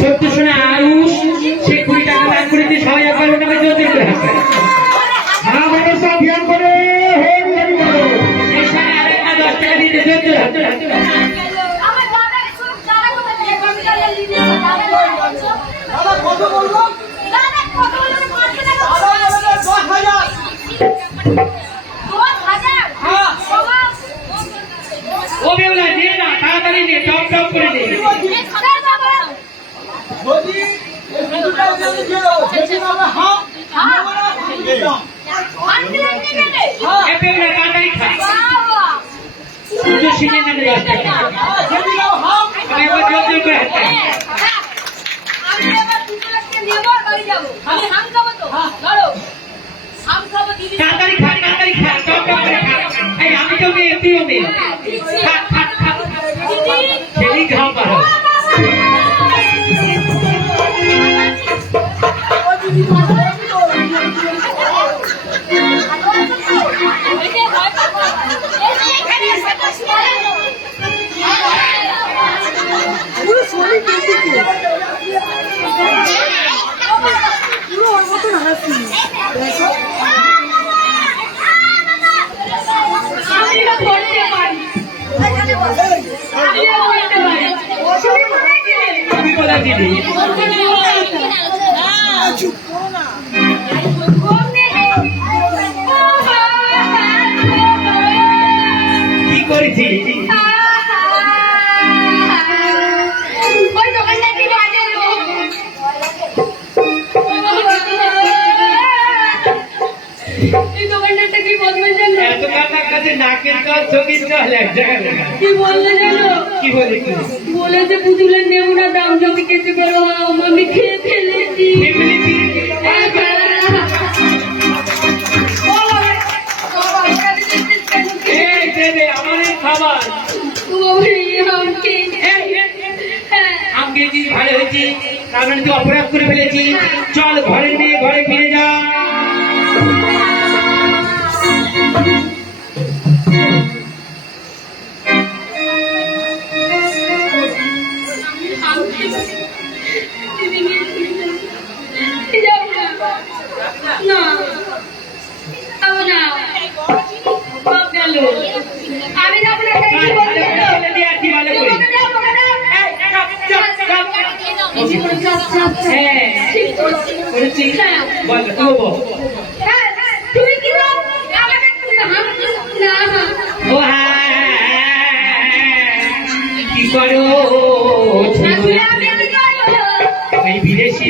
সত্য শুনে আয়ুষ সে 20 টাকা দান করে দিয়ে সবাই একবার ওটাকে জোর করে হাসবে। অভিযান করে আরেকটা 10 টাকা দিয়ে জোর জোর হাসবে। ও বেউলা দিয়ে না, তাড়াতাড়ি দিয়ে টপ টপ করে দিয়ে আমি তো মেয়ে তুইও মেয়ে সেই ঘাম পারো কি করেছি বলেছে পুতুলের নেবো না, দাম যদি খেতে পারো আমি খেয়ে ফেলেছি। আমাদের খাবার আমি ভালো হয়েছি, তার মানে তুই অপরাধ করে ফেলেছি। চল ঘরে নিয়ে ঘরে ফিরে যা। আমি যাবো না, তুমি কি কি করো এই বিদেশি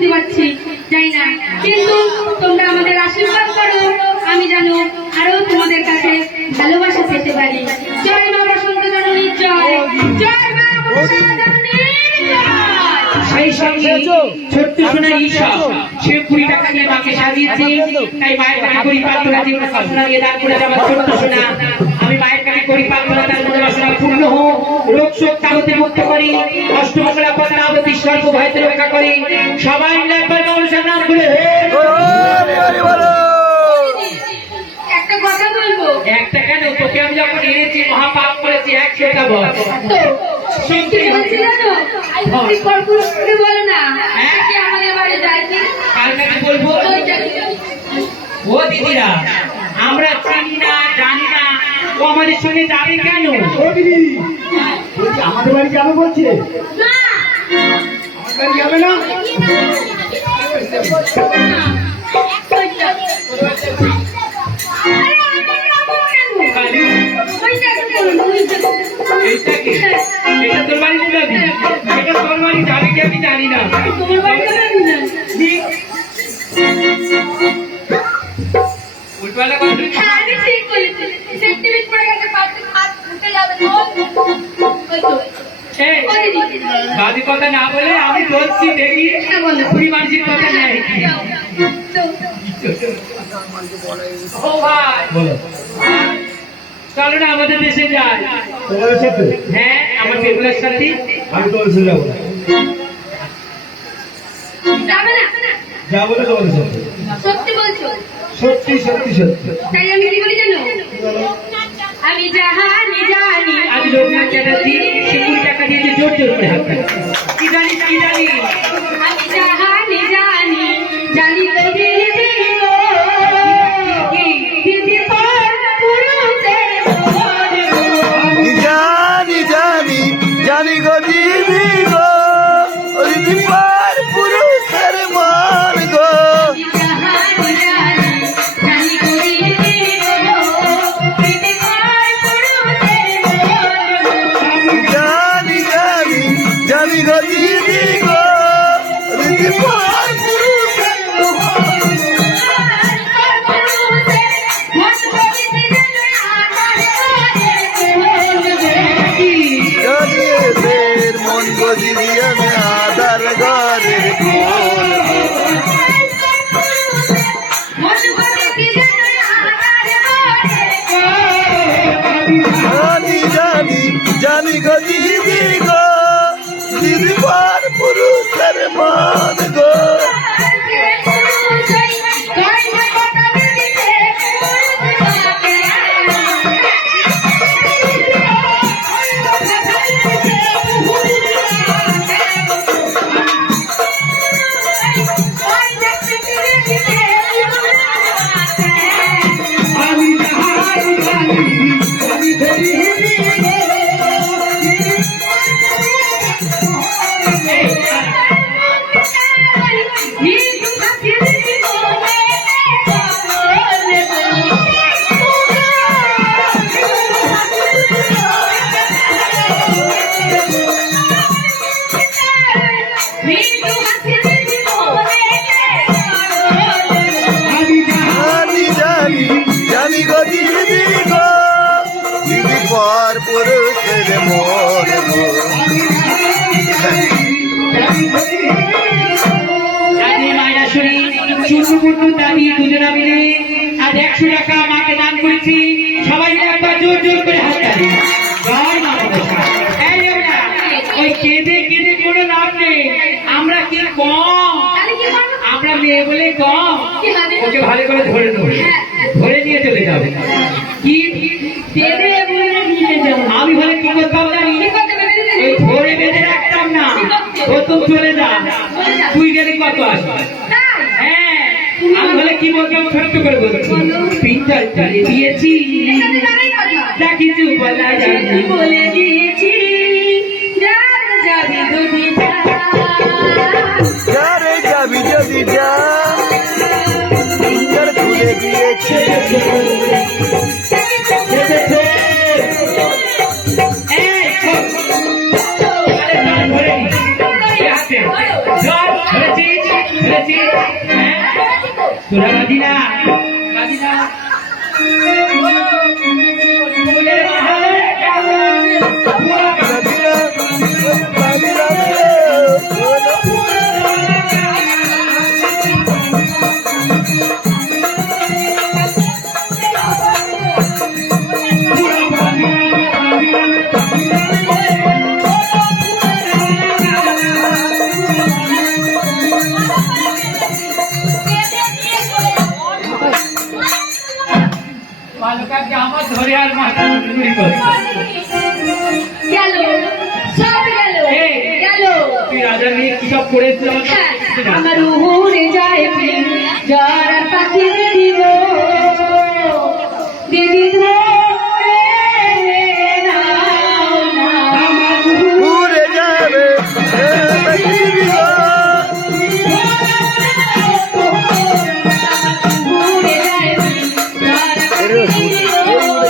শুনতে পাচ্ছি যাই না, কিন্তু তোমরা আমাদের আশীর্বাদ করো, আমি জানো আরো তোমাদের কাছে ভালোবাসা পেতে পারি। জয় মা বসন্ত জননী জয়, জয় মা বসন্ত জননী জয়। সেই সঙ্গে ছোট্ট সোনার ঈশা সে 20 টাকা দিয়ে মাকে সাজিয়েছে, তাই মায়ের কাছে করি প্রার্থনা যে সোনা দিয়ে দান করে আমার ছোট্ট সোনা। আমি মায়ের কাছে করি প্রার্থনা তার মনোবাসনা পূর্ণ হোক, রোগ শোক তাগতে মুক্ত করি, অষ্টমঙ্গলা পদ্মাবতী সর্ব ভয়তে রক্ষা করি। সবাই মিলে একবার নমস্কার নাম করে একটা কথা বলবো। একটা কেন, তোকে আমি যখন এনেছি মহাপাপ করেছি 100টা বল। সত্যি বলছি জানো, তুমি কর্পূর করে বলো না, কি আমাদের বাড়ি যায় কি? কার কাছে বলবো? ও দিদিরা, আমরা চিনি না জানি না, ও আমাদের সঙ্গে যাবে কেন? ও দিদি বলছি আমাদের বাড়ি যাবে বলছে, না আমার বাড়ি যাবে না। কালী, এইটা কি? এটা তোর বাড়ি যাবি? এটা তোর বাড়ি যাবে কি আমি জানি না। উল্টোপাল্টা কথা বলছিস? এই, বাজে কথা না বলে আমি বলছি, দেখি কুড়ি মানুষের কথা নেই। ও ভাই, বলো চলো না আমাদের দেশে যাই। তোমাদের সাথে? হ্যাঁ, আমার বেগুলার সাথে। আমি তোমাদের সাথে যাবো না, যাবো না তোমাদের সাথে। সত্যি বলছো? সত্যি সত্যি সত্যি। তাই আমি কি বলি জানো, বলো। আমি জানি জানি আজ লোকনাথ চ্যাটার্জি সে 20 টাকা দিয়েছে জোর জোর করে হাত পায়। কি জানি কি জানি, আমি জানি জানি জানি তো দিদি গো, দিদি পর পুরুষের মন গো। জানি জানি জানি গো দিদি গো, ওই দীপার পুরুষের মান গো। আমি জানি জানি জানি তো দিদি গো, দিদি পর পুরুষের মন গো। জানি জানি জানি গো দিদি গো, ওই দীপার পুরুষের জড়িয়েদের মন গো দিদি আমি আধার ঘরের কোল। জানি জানি জানি গো দিদি গো, দিদি পার পুরুষের মান গো। জানি জানি জানি গো দিদি গো, দিদি পার পুরুষের মন গো। আজকে মায়েরা শুনি চুন্নু দাবি দুজনা মিলে আজ 100 টাকা মাকে দান করেছি। সবাই মিলে একবার জোর জোর করে হাত তালি। জয় মা মনসা। এই রেবনা, ওই কেঁদে কেঁদে কোনো লাভ নেই, আমরা কি কম? আমরা মেয়ে বলে কম? ওকে ভালো করে ধরে ধরে ধরে নিয়ে চলে যাবে। কি দেবে বলে নিয়ে যাও। আমি বলে কি করতাম জানি? এই ধরে বেঁধে রাখতাম না, ও তো চলে যা, তুই গেলে কত আসবে? তাই? হ্যাঁ, আমি বলে কি বলতাম ছোট্ট করে বলছি, পিঞ্জল চালিয়ে দিয়েছি, এটাতে জানাই কথা। যা কিছু বলা যাবে বলে দিয়েছি যার যাবি যদি যা। যারে যাবি যদি যা, ফিঙ্গার খুলে দিয়েছে। ধরেছি কি সব করেছিল হ্যাঁ, আমার উড়ে যায় প্রেম যার পাখি দিদি গো দিদি উড়ে যাবে পৃথিবী গো। উড়ে যায় প্রেম যার পাখি দিদি গো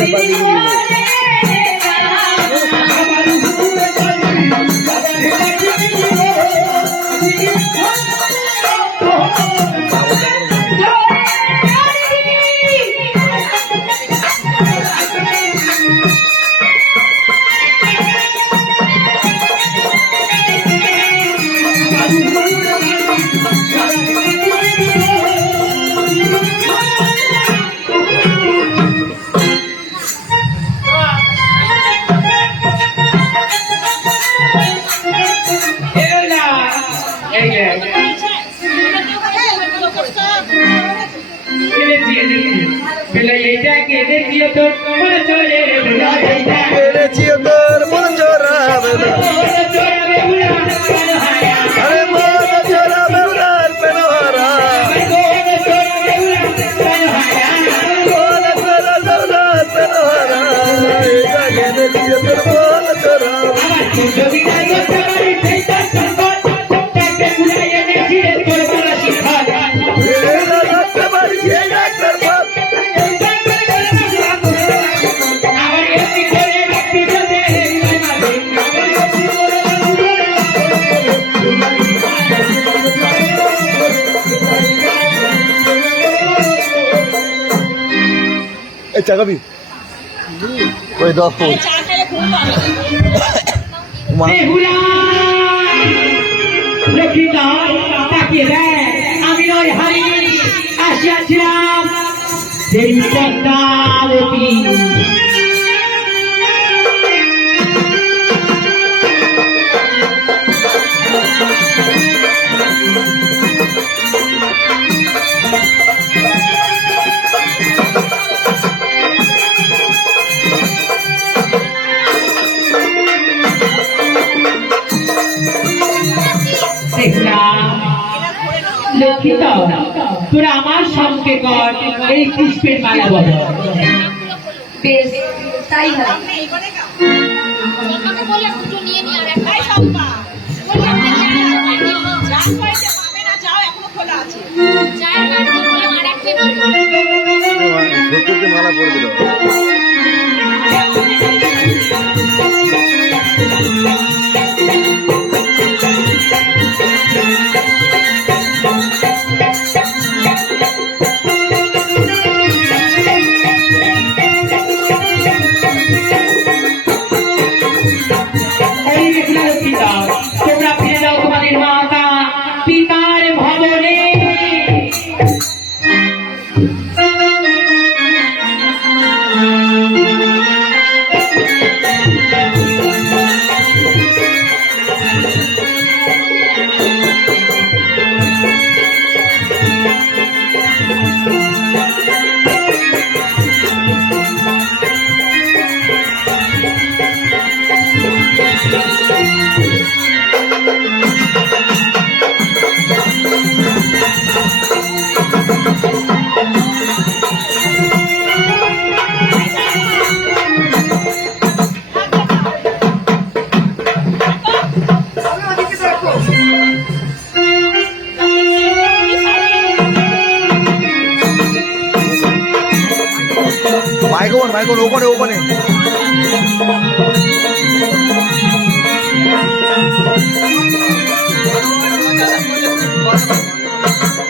দিদি পেরেছি তোর মন চোরাবে না, আরে মন চোরাবে উড়ার পেনহারা, মন চোরাবে উড়ার পেনহারা, এটা কেঁদেছি তোর মন চোরাবে। ডাক্তার বাড়ি গিয়ে ডাক্তার পাব, এই চাকাবি ওই 10 ফুট আমি নয় হারি আসিয়াছিলাম দেবী পদ্মাবতী। লক্ষিত তোরা আমার সঙ্গে কর এই পুষ্পের মালা বদল। বেশ তাই হয়। আমাকে বলে পুজো নিয়ে নি আর একটাই সম্পা বলি আপনি যা হয়েছে পাবে না যাও এখনো খোলা আছে চায়ের গাড়ি বললাম আর একটা সত্যি মালা করে দিল। তোমরা ফিরে যাও তোমাদের মাতা পিতার ভবনে। মাইক্রোফোন ওখানে